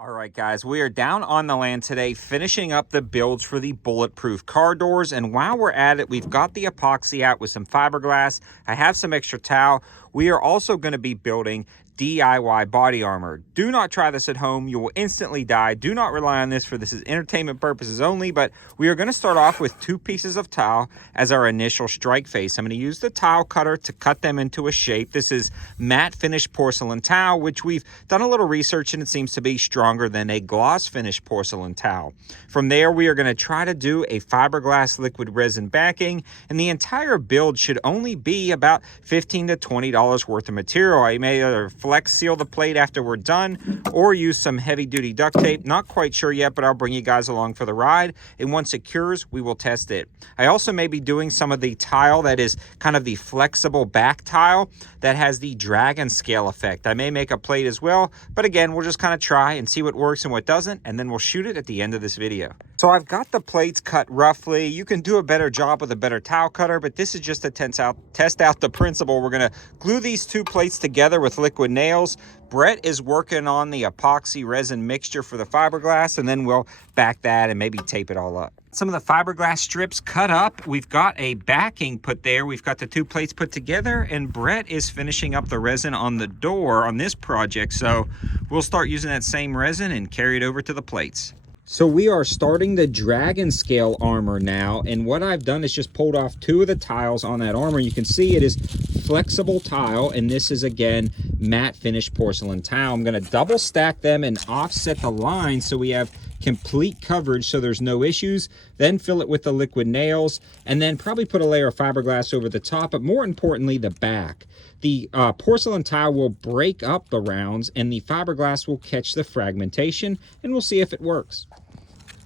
All right, guys, we are down on the land today finishing up the builds for the bulletproof car doors. And while we're at it, we've got the epoxy out with some fiberglass. I have some extra towel. We are also going to be building DIY body armor. Do not try this at home. You will instantly die. Do not rely on this, for this is entertainment purposes only, but we are going to start off with 2 pieces of tile as our initial strike face. I'm going to use the tile cutter to cut them into a shape. This is matte finish porcelain tile, which we've done a little research and it seems to be stronger than a gloss finish porcelain tile. From there, we are going to try to do a fiberglass liquid resin backing, and the entire build should only be about $15 to $20 worth of material. I may either flex seal the plate after we're done or use some heavy duty duct tape. Not quite sure yet, but I'll bring you guys along for the ride, and once it cures, we will test it. I also may be doing some of the tile that is kind of the flexible back tile that has the dragon scale effect. I may make a plate as well, but again, we'll just kind of try and see what works and what doesn't, and then we'll shoot it at the end of this video. So I've got the plates cut roughly. You can do a better job with a better tile cutter, but this is just to test out the principle. We're going to glue these 2 plates together with liquid nails. Brett is working on the epoxy resin mixture for the fiberglass, and then we'll back that and maybe tape it all up. Some of the fiberglass strips cut up. We've got a backing put there. We've got the 2 plates put together, and Brett is finishing up the resin on the door on this project. So we'll start using that same resin and carry it over to the plates. So we are starting the dragon scale armor now, and what I've done is just pulled off 2 of the tiles on that armor. You can see it is flexible tile, and this is again matte finish porcelain tile. I'm going to double stack them and offset the line so we have complete coverage so there's no issues. Then fill it with the liquid nails, and then probably put a layer of fiberglass over the top, but more importantly the back. The porcelain tile will break up the rounds and the fiberglass will catch the fragmentation, and we'll see if it works.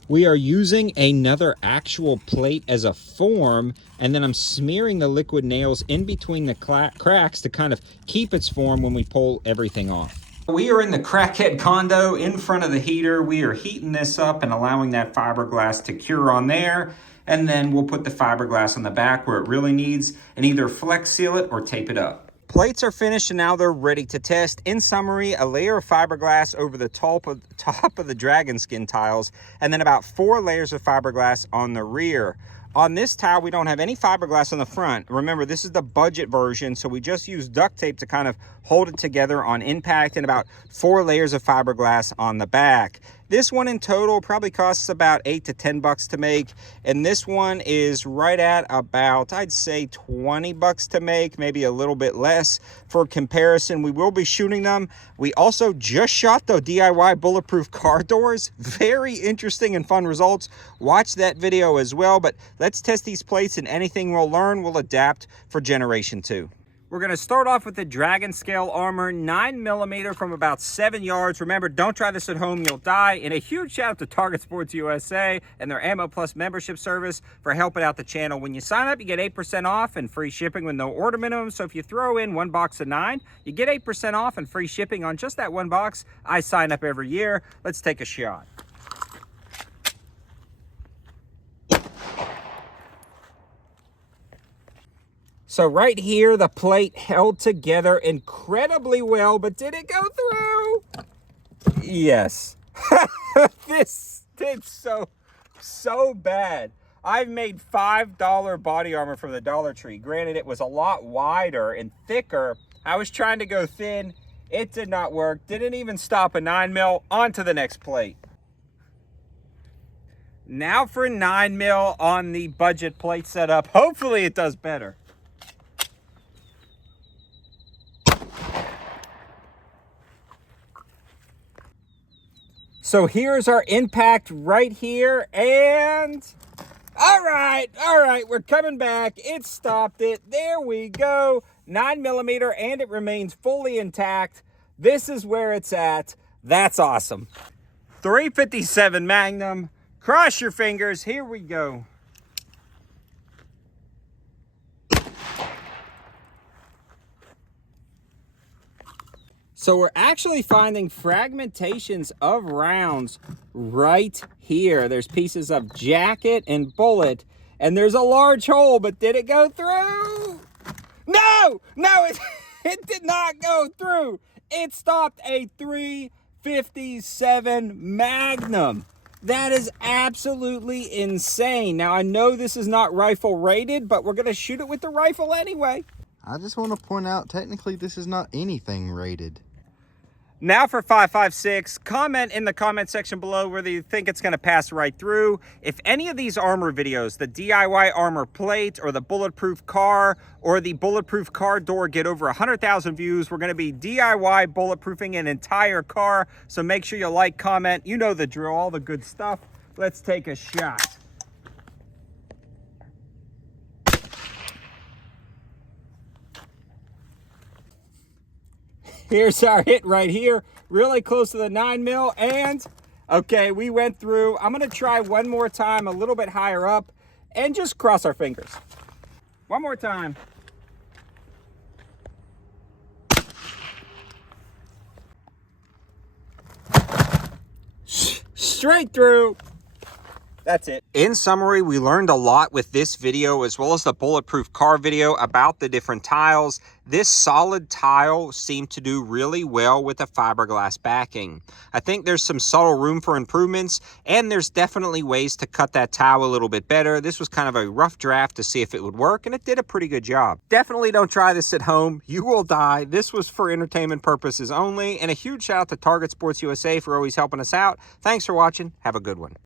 We are using another actual plate as a form, and then I'm smearing the liquid nails in between the cracks to kind of keep its form when we pull everything off. We are in the crackhead condo in front of the heater. We are heating this up and allowing that fiberglass to cure on there, and then we'll put the fiberglass on the back where it really needs and either flex seal it or tape it up. Plates are finished and now they're ready to test. In summary, a layer of fiberglass over the top of the dragon skin tiles, and then about 4 layers of fiberglass on the rear. On this tile, we don't have any fiberglass on the front. Remember, this is the budget version, so we just use duct tape to kind of hold it together on impact, and about 4 layers of fiberglass on the back. This one in total probably costs about $8 to $10 to make, and this one is right at about, I'd say, $20 to make, maybe a little bit less. For comparison, we will be shooting them. We also just shot the DIY bulletproof car doors. Very interesting and fun results. Watch that video as well, but let's test these plates, and anything we'll learn, we'll adapt for generation 2. We're going to start off with the dragon scale armor, 9mm from about 7 yards. Remember, don't try this at home, you'll die. And a huge shout out to Target Sports USA and their Ammo Plus membership service for helping out the channel. When you sign up, you get 8% off and free shipping with no order minimum. So if you throw in 1 box of 9, you get 8% off and free shipping on just that 1 box. I sign up every year. Let's take a shot. So right here, the plate held together incredibly well, but did it go through? Yes. This did so bad. I've made $5 body armor from the Dollar Tree. Granted, it was a lot wider and thicker. I was trying to go thin. It did not work. Didn't even stop a 9mm. On to the next plate. Now for 9mm on the budget plate setup. Hopefully it does better. So here's our impact right here, and all right, we're coming back. It stopped it. There we go. 9mm, and it remains fully intact. This is where it's at. That's awesome. 357 Magnum. Cross your fingers. Here we go. So we're actually finding fragmentations of rounds right here. There's pieces of jacket and bullet, and there's a large hole, but did it go through? No, it did not go through. It stopped a 3 .57 Magnum. That is absolutely insane. Now, I know this is not rifle rated, but we're going to shoot it with the rifle anyway. I just want to point out, technically, this is not anything rated. Now for 5.56, comment in the comment section below whether you think it's going to pass right through. If any of these armor videos, the DIY armor plate or the bulletproof car or the bulletproof car door get over 100,000 views, we're going to be DIY bulletproofing an entire car. So make sure you like, comment, you know the drill, all the good stuff. Let's take a shot. Here's our hit right here, really close to the 9mm, and okay, we went through. I'm gonna try one more time, a little bit higher up, and just cross our fingers. One more time. Straight through. That's it. In summary, we learned a lot with this video as well as the bulletproof car video about the different tiles. This solid tile seemed to do really well with a fiberglass backing. I think there's some subtle room for improvements, and there's definitely ways to cut that tile a little bit better. This was kind of a rough draft to see if it would work, and it did a pretty good job. Definitely don't try this at home. You will die. This was for entertainment purposes only, and a huge shout out to Target Sports USA for always helping us out. Thanks for watching. Have a good one.